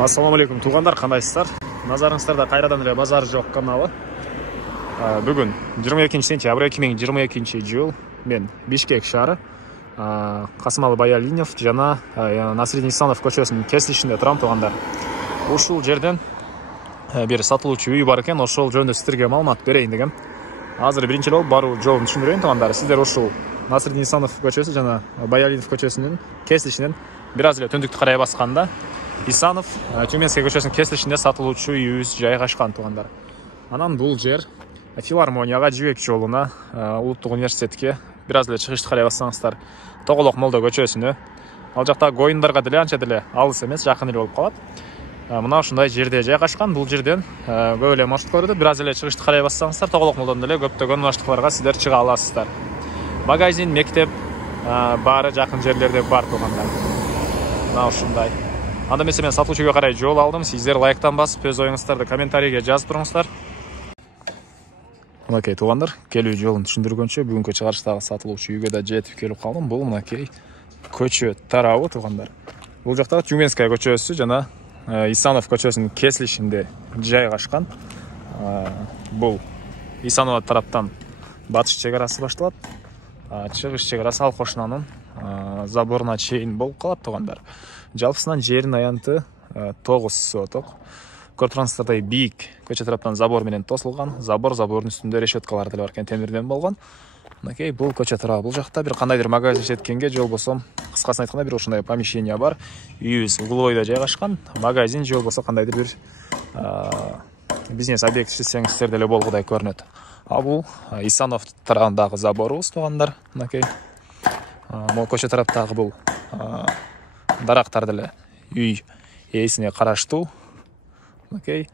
Ассалаумағалейкум туғандар, қандайсыздар? Назарыңыздарда қайрадан эле базар жоқ каналы. Бүгін 22 сентябрь 2022 жыл мен Бишкек шары Қасымалы Баялинов жана Насреддин Исанов көчөсүнүн кесилишинде турам туғандар. Ушул жерден бир сатылуучу үй бар экен, ошол жөнүндө сиздерге маалымат берейин дегем. Азыр биринчи жолу баруу жолун түшүндүрөйүн туғандар. Сиздер ушул Насреддин Исанов көчөсү жана Баялинов көчөсүнүн кесилишинен бир аз эле түндүктү карай басканда Исанов Тюменский көчөсүнүн кесилишинде сатылуучу үйүбүз жайгашкан туғандар. Анан бул жер филармонияга, Жибек жолуна, Улуттук университетке бир аз эле чыгышты карай бассаңыздар Тоголок молдо көчөсүнө. Ал жактагы коюндарга деле анча деле алыс эмес, жакын эле болуп калат. Мына ушундай жерде жайгашкан. Бул жерден көп эле маршруткаларды бир аз эле чыгышты карай бассаңыздар Тоголок молдон деле көптөгөн маршруткаларга сиздер чыга аласыздар. Магазин, мектеп баары жакын жерлерде бар туғандар. Мына ушундай. Анда эмесе мен сатылуучуга карай жол алдым. Сиздер лайктан басып, өз оюңуздарды комментарийге жазып туруңуздар. Мынакей туғандар, келүү жолун түшүндүргөнчө бүгүнкү чыгарыштагы сатылуучу үйгө да жетип келип калдым. Бул мынакей көчө тарабы туғандар. Бул жактагы Тюменская көчөсү жана Исанов көчөсүнүн кесилишинде жайгашкан. Бул Исанов тараптан батыш чек арасы башталат. Чыгыш чек арасы ал кошунанын заборуна чейин болуп калат туғандар. Жалпысынан жерин аянты 9 соток. Көрүп тургансыздардай бийик көчө тараптан забор менен тосулган. Забордун үстүндө решеткалар деле бар экен, темирден болгон. Мынакей бул көчө тарабы. Бул жакта бир кандайдыр магазин иштеткенге же болбосо, кыскасын айтканда бир ушундай помещение бар. Үйүбүз угловойдо жайгашкан. Магазин же болбосо кандайдыр бир бизнес объект десеңиздер деле болгудай көрүнөт. Бул Исанов тарабындагы заборубуз туғандар. Мынакей могу көчө тараптагы бул дарактар деле үй ээсине караштуу. Мынакей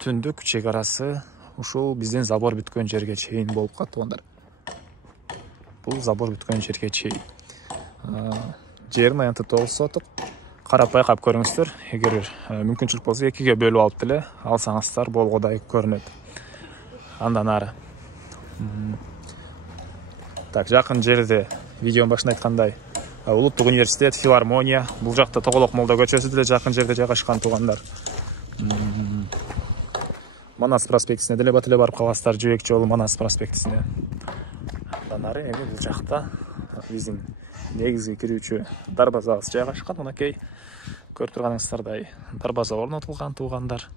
түндүк чек арасы ушул биздин забор бүткөн жерге чейин болуп калат туғандар. Бул забор бүткөн жерге чейин. Жерин аянты 9 соток. Карап байкап көрүңүздөр. Эгер мүмкүнчүлүк болсо экиге бөлүп алып деле алсаңыздар болгодай көрүнөт. Андан ары. Так, жакын жерде видеонун башында айткандай Улуттук университет, филармония, бул жакта Тоголок молдо көчөсү деле жакын жерде жайгашкан туғандар. Манас проспектисине деле бат эле барып каласыздар, Жибек жолу Манас проспектисине. Андан ары эми бул жакта биздин негизги кирүүчү дарбазабыз жайгашкан. Мынакей көрүп турганыңыздардай дарбаза орнотулган туғандар.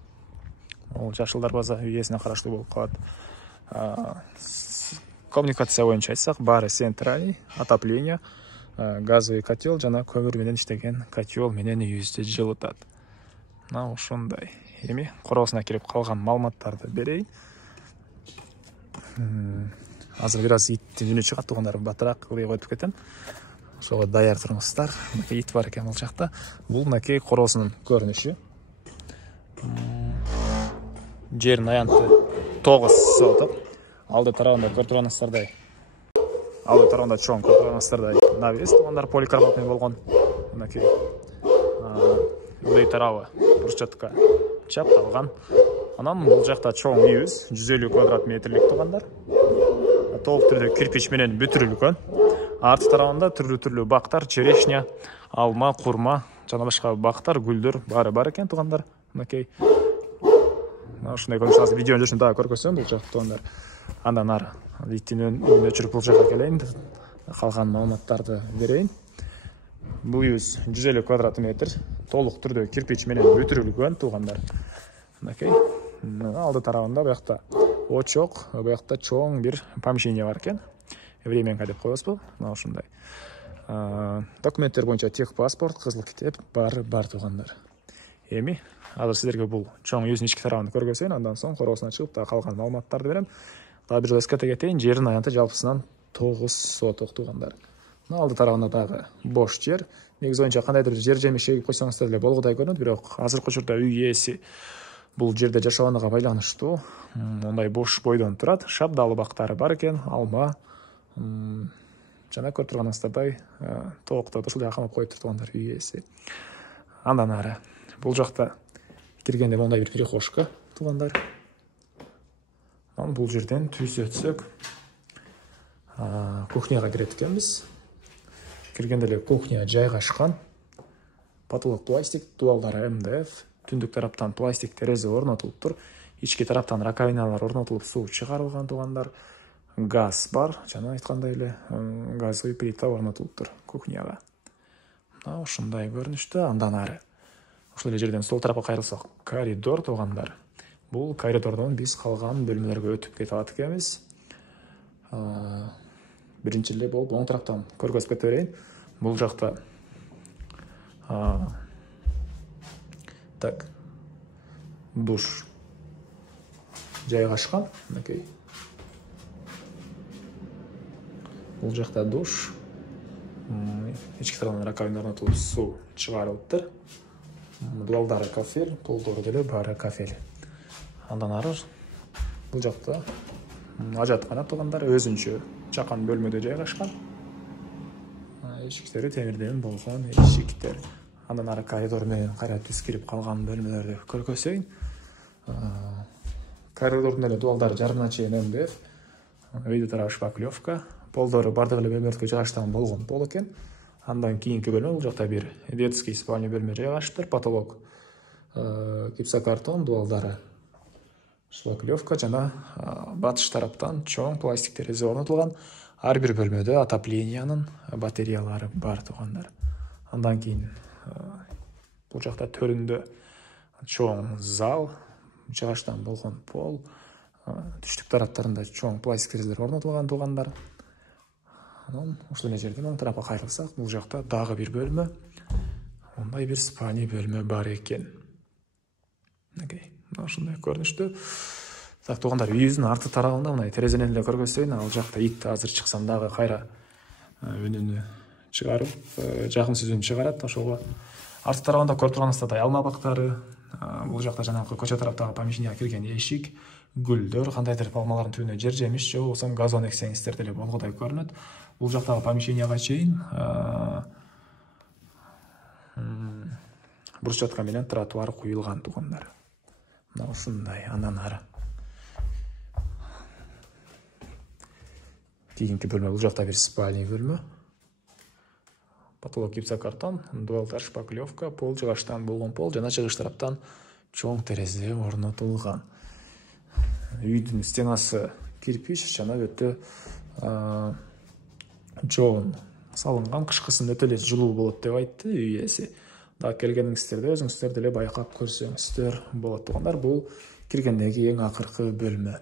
Ол жашыл дарбаза үй ээсине караштуу болуп калат. Коммуникация боюнча айтсак, баары центральный, отопление, газовый котел жана көмүр менен иштеген котел менен үйүбүздү жылытат. Мына ушундай. Эми короосуна кирип калган маалыматтарды берейин. Азыр бир аз иттин үнү чыгат туғандар, батыраак кылып өтүп кетем. Ошого даяр туруңуздар. Мынакей ит бар экен бул жакта. Бул мынакей короосунун көрүнүшү. Жерин аянты 9 соток. Алды тарабында көрүп турганыңыздардай. Алды тарабында чоң көрүп турганыңыздардай навес туғандар поликарбонат менен болгон. Мынакей ылдый тарабы брусчатка чапталган. Анан бул жакта чоң үйүбүз 150 квадрат метрлик туғандар. Толук түрдө кирпич менен бүтүрүлгөн. Арты тарабында түрлүү бактар, черешня, алма, курма жана башка бактар, гүлдөр баары бар экен туғандар. Мынакей ушундай көрүнүш. Видеонун жүрүшүн дагы көргөзсөм бул жакта туғандар. Андан ары иттин үнү өчүрүп бул жакка келейин, калган маалыматтарды берейин. Бул үйүбүз 150 квадрат метр, толук түрдө кирпич менен бүтүрүлгөн туғандар. Мынакей алды тарабында буякта очок, буякта чоң бир помещение бар экен. Временка деп коебузбу? Мына ушундай. Документтер боюнча техпаспорт, кызыл китеп бар туғандар. Эми азыр сиздерге бул чоң үйүбүздүн ички тарабын көргөзөйүн, андан соң короосуна чыгып да калган маалыматтарды берем. Дагы бир жолу эскерте кетейин, жерин аянты жалпысынан 9 соток туғандар. Мына алды тарабында дагы бош жер. Негизи боюнча кандайдыр жер жемиш эгип койсоңуздар деле болгодай көрүнөт, бирок азыркы учурда үй ээси бул жерде жашабанага байланыштуу мондай бош бойдон турат. Шабдалы бактары бар экен, алма жана көрүп турганыңыздардай тоокторду ушул жака коюп тургандар үй ээси. Андан ары бул жакта киргенде мондай бир прихожка туғандар. Бул жерден түз өтсөк кухняга кирет экенбиз. Киргенде эле кухня жайгашкан. Потолок пластик, дуалдары МДФ, түндік тараптан пластик терезе орнатылып тұр. Ички тараптан раковиналар орнатылып су шығарылған туғандар. Газ бар, жаңа айтқандай эле газовый плита орнатылып тұр кухняға. Ушундай көрүнүштө. Андан ары ушул эле жерден сол тарапка кайрылсак, коридор туғандар. Бул коридордон биз калган бөлмөлөргө өтүп кете алат экенбиз. Биринчи эле болуп оң тараптан көргөзүп кете берейин. Бул жакта так душ жайгашкан. Бул жакта душ. Ички тарабынан раковина орнотулуп суу чыгарылыптыр. Дуалдары кафель, полдору деле баары кафель. Андан ары бул жакта ажаткана тугандар өзүнчө чакан бөлмөдө жайгашкан. Эшиктери темирден болгон эшиктер. Андан ары коридор менен кайра түз кирип калган бөлмөлөрдү көргөзөйүн. Коридордун эле дуалдары жарымына чейин МДФ. Үйдө тарап шпаклевка. Полдору бардык эле бөлмөлөргө жайгаштырган болгон пол экен. Андан кийинки бөлмө бул жакта бир детский спальня бөлмө жайгаштыр. Потолок гипсокартон, дуалдары шпаклевка жана батыш тараптан чоң пластик терезе орнотулган. Ар бир бөлмөдө отоплениянын батареялары бар тугандар. Андан кийин бул жакта төрүндө чоң зал, жайгаштан болгон пол, түштүк тараптарында чоң пластик терезелер орнотулган тугандар. Ушул эле жерден оң тарапка кайрылсак, бул жакта дагы бир бөлмө, мындай бир спальня бөлмө бар экен. Ушундай көрүнүштө. Так, тугандар, үйүбүздүн арты тарабында мындай терезенен эле көргөзөйүн. Ал жакта ит азыр чыксам дагы кайра үнүнү чыгарып, жакынсыз үн чыгарат. Ошого арты тарабында көрүп турганыңыздай алма бактары, бул жакта жанагы көчө тараптагы помещенияга кирген эшик, гүлдөр, кандайдыр алмалардын түбүнө жер жемиш, же болбосо газон эксеңиздер деле болгодай көрүнөт. Бул жактагы помещенияга чейин брусчатка менен тротуар куюлган тугандар. Мына ушундай. Андан ары кийинки бөлмө, бул жакта бир спальня бөлмө. Потолок гипсокартон, дуалдар шпаклевка, пол жыгачтан болгон пол, жана чыгыш тараптан чоң терезе орнотулган. Үйдүн стенасы кирпич, жана өтө жоон салынган. Кышкысын өтө эле жылуу болот деп айтты үй ээси. Да келгениңиздерде өзүңүздөр деле байкап көрсөңүздөр болот тугандар. Бул киргендеги эң акыркы бөлмө.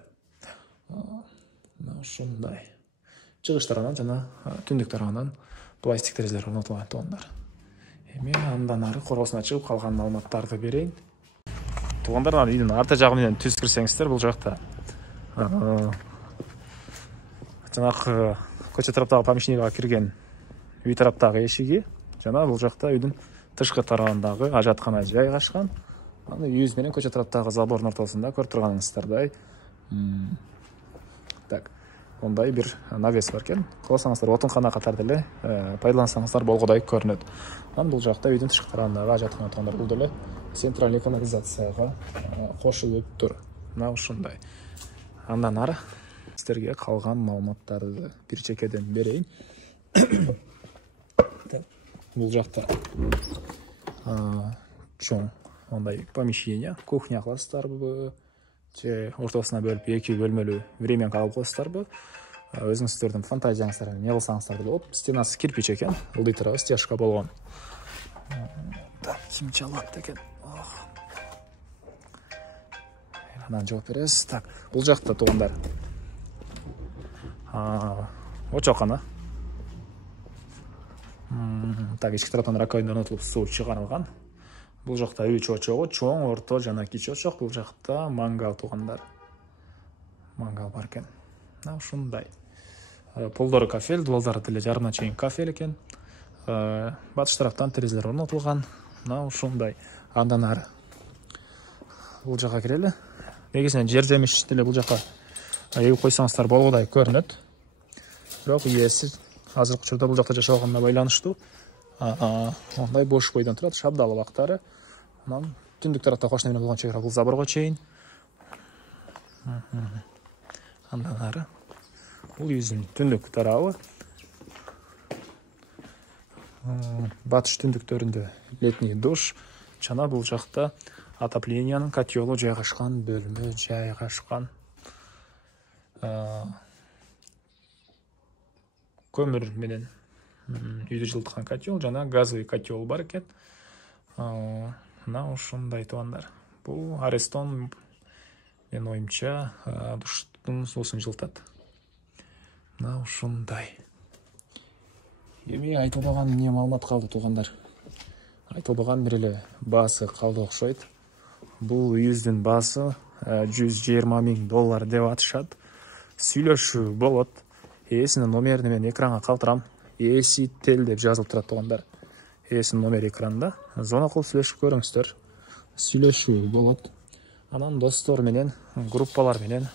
Ушундай. Чыгыш тарабынан жана түндүк тарабынан пластик терезелер орнотулган тугандар. Эми андан ары коросуна чыгып калган маалыматтарды берейин. Тугандар, үйдүн арты жагы менен түз кирсеңиздер, бул жакта жанагы көчө тараптагы помещенияга кирген үй тараптагы эшиги, жана бул жакта үйдүн тышкы тарабындагы ажаткана жайгашкан. Аны үйүбүз менен көчө тараптагы забордун ортосунда көрүп турганыңыздардай. Так, ондай бир навес бар экен. Кылсаңыздар отункана катары деле пайдалансаңыздар болгодай көрүнөт. Анан бул жакта үйдүн тышкы тарабындагы ажаткана тугандар, бул деле центральный канализацияга кошулуп тур. Мына ушундай. Андан ары сиздерге калган маалыматтарды бир чекеден берейин. Бул жакта чоң ондай помещение, кухня кыласыздарбы, же ортосуна бөлүп эки бөлмөлүү времянка алып коесуздарбы? Өзүңүздөрдүн фантазияңыздар менен эмне кылсаңыздар деле болот. Стенасы кирпич экен, ылдый тарабы стяжка болгон. Так, ким чалат экен? Анан жооп беребиз. Так, бул жакта тугандар очокана. Так, ички тараптан раковина орнотулуп суу чыгарылган. Бул жакта 3 очогу, чоң, орто жана кичи очок. Бул жакта мангал тугандар. Мангал бар экен. Мына ушундай. Полдору кафель, дуалдары деле жарымына чейин кафель экен. Батыш тараптан терезелер орнотулган. Мына ушундай. Андан ары бул жака кирели. Негизинен жер жемиш деле бул жака эгип койсоңуздар болгодай көрүнөт. Бирок ээси азыркы учурда бул жакта жашабаганына байланыштуу ондай бош бойдон турат. Шабдалы бактары. Анан түндүк тарапта кошуна менен болгон чек ара бул заборго чейин. Андан ары бул үйүбүздүн түндүк тарабы. батыш түндүктөрүндө летний душ жана бул жакта отоплениянын котелу жайгашкан бөлмө жайгашкан. Көмүр менен үйдү жылыткан котел жана газовый котел бар экен. Мына ушундай туугандар. Бул Ariston менин оюмча душтун суусун жылытат. Мына ушундай. Эми айтылбаган эмне маалымат калды туугандар? Айтылбаган бир эле баасы калды окшойт. Бул үйүздүн баасы $120,000 деп атышат. Сүйлөшүү болот. Ээсинин номерин мен экранга калтырам. Tel деп жазылып турат туугандар. Ээсинин номери экранда. Звонок кылып сүйлөшүп көрүңүздөр. Сүйлөшүү болот. Анан достор менен, группалар менен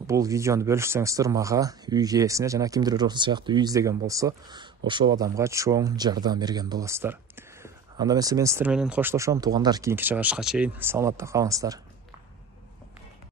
бул видеону бөлүшсөңүздөр мага, үй ээсине жана кимдир ошол сыяктуу үй издеген болсо, ошол адамга чоң жардам берген болосуздар. Анда мен сиздер менен коштошом туугандар, кийинки чыгарышка чейин саламатта калыңыздар.